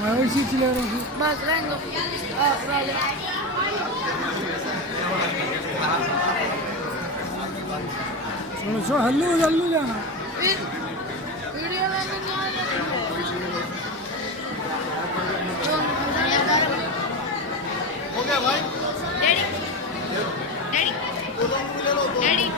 मैं इसी चले रहा हूँ। बस रहने दो। वाले सुनो सो हल्लू हल्लू जाना। फिर वीडियो में कहाँ हो गया भाई। Daddy daddy daddy